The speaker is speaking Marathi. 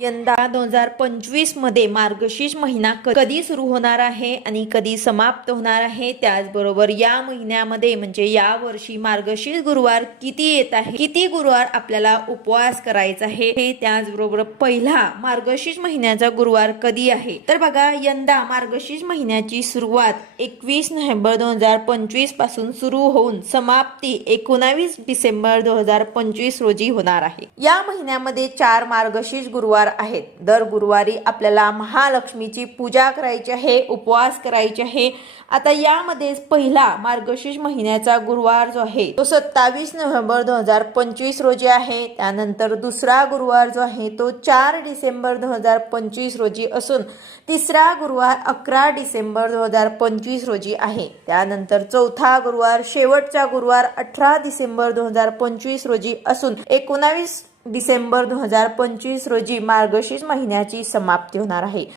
यंदा 2025 मध्ये मार्गशीर्ष महिना कधी सुरू होणार आहे आणि कधी समाप्त होणार आहे, त्याचबरोबर या महिन्यामध्ये म्हणजे या वर्षी मार्गशीर्ष गुरुवार किती येत आहे, किती गुरुवार आपल्याला उपवास करायचा आहे, हे त्याचबरोबर पहिला मार्गशीर्ष महिन्याचा गुरुवार कधी आहे. तर बघा, यंदा मार्गशीर्ष महिन्याची सुरुवात 21 नोव्हेंबर 2025 पासून सुरू होऊन समाप्ती 19 डिसेंबर 2025 रोजी होणार आहे. या महिन्यामध्ये 4 मार्गशीर्ष गुरुवार आहेत. दर गुरुवारी आपल्याला महालक्ष्मीची पूजा करायची आहे, उपवास करायचे आहे. आता यामध्ये पहिला मार्गशीर्ष महिन्याचा गुरुवार जो आहे तो 27 नोव्हेंबर 2025 रोजी आहे. त्यानंतर दुसरा गुरुवार जो आहे तो 4 डिसेंबर 2025 रोजी असून तिसरा गुरुवार 11 डिसेंबर 2025 रोजी आहे. त्यानंतर चौथा गुरुवार, शेवटचा गुरुवार 18 डिसेंबर 2025 रोजी असून 19 डिसेंबर 2025 रोजी मार्गशीर्ष महिन्याची समाप्ती होणार आहे.